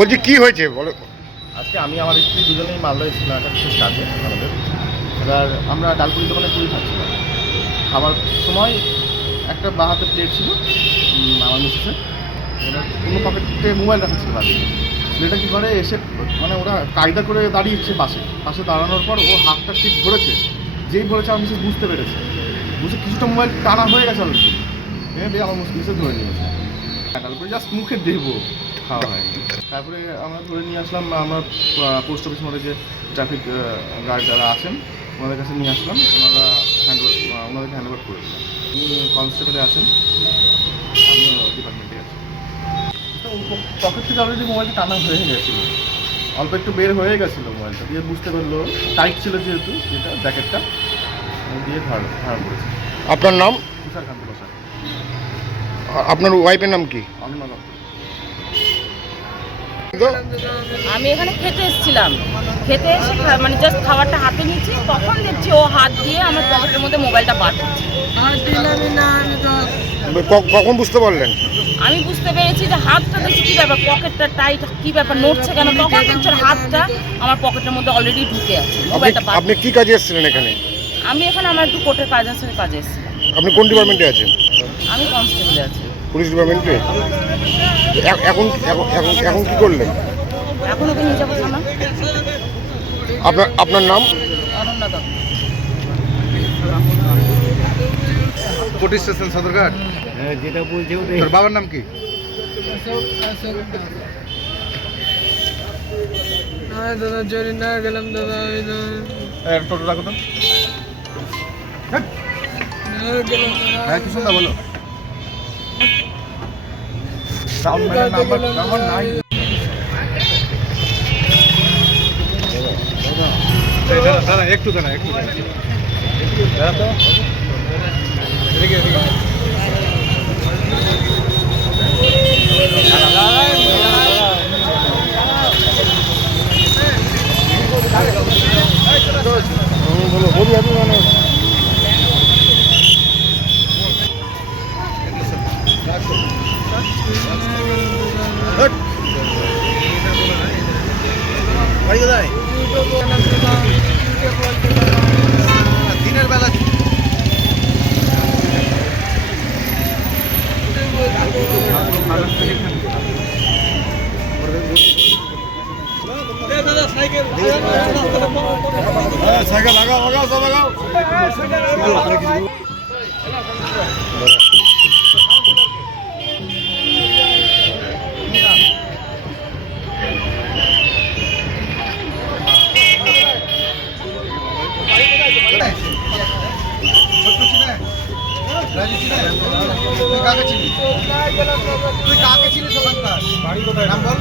বলছি কি হয়েছে বলো। আজকে আমি আমার স্ত্রী দুজনেই মালদা এসেছিলাম একটা বিশেষ কাজে আমাদের। এবার আমরা ডালপুরি দোকানে পুরি খাচ্ছিলাম। খাবার সময় একটা বাঁ হাতে প্লেট ছিল আমার মিসেসের, ওরা কোনো পকেটে মোবাইল রাখা ছিল বাড়িতে। ছেলেটা কী করে এসে মানে ওরা কায়দা করে দাঁড়িয়েছে পাশে দাঁড়ানোর পর ও হাতটা ঠিক ধরেছে, যেই ধরেছে আমার মিসেস বুঝতে পেরেছে, বুঝে কিছুটা মোবাইল টানা হয়ে গেছে অলরেডি, দিয়ে আমার মিসেস ধরে নিয়েছে। তারপরে জাস্ট মুখে দেবো খাওয়া হয়নি। তারপরে আমরা ধরে নিয়ে আসলাম, আমরা পোস্ট অফিস মোড়ে যে ট্রাফিক গার্ড যারা আছেন ওনাদের কাছে নিয়ে আসলাম, ওনাদেরকে হ্যান্ডওভার করে দিলাম। উনি কনস্টেবলে আছেন, আমি ডিপার্টমেন্টে আছি। পকেট থেকে অলরেডি মোবাইলটা টানা হয়ে গেছিলো, অল্প একটু বের হয়ে গেছিলো মোবাইলটা, দিয়ে বুঝতে পারলো টাইট ছিল যেহেতু যেটা জ্যাকেটটা দিয়ে ধারণ করেছে। আপনার নাম? তুষার কান্ত বসা। আপনার ওয়াইফের নাম কি? অন্যতম আমি এখানে খেতে এসেছিলাম, খেতে এসে মানে জাস্ট খাবারটা হাতে নিচ্ছি, তখন দেখছি ও হাত দিয়ে আমার পকেটের মধ্যে মোবাইলটা বার করছে। কখন বুঝতে পারলেন? আমি বুঝতে পেরেছি যে হাতটা দেখছি কী ব্যাপার, পকেটটা টাইট, কী ব্যাপার নড়ছে কেন, তখন দেখছি ওর হাতটা আমার পকেটের মধ্যে অলরেডি ঢুকে আছে। মোবাইলটা বার। আপনি কি কাজে এসেছিলেন এখানে? আমি এখানে আমার একটু কোর্টের কাজ আছে, কাজে এসেছিলাম। আপনি কোন ডিপার্টমেন্টে আছেন? আমি কনস্টেবলে আছি। পুলিশ ডিপার্টমেন্টে? এখন এখন এখন এখন কি করলেন? এখন ওকে নিয়ে যাবো থানা। আপনার নাম? অনন্যা দত্ত। কোটি স্টেশন সদরঘাট। যেটা বলছে তোর বাবার নাম কি? দাদা জরি না গেলাম দাদা, টোটো রাখো তো। হ্যাঁ কিছু না বলো। নাম্বার নাই। দাঁড়া একটু দাঁড়া তো এদিকে বলি আপনি মানে দিনের বেলা সাইকেল লাগাও সব লাগাও। তুই কাকে চিনিস ওখানকার? বাড়ি কোথায়? নাম বল।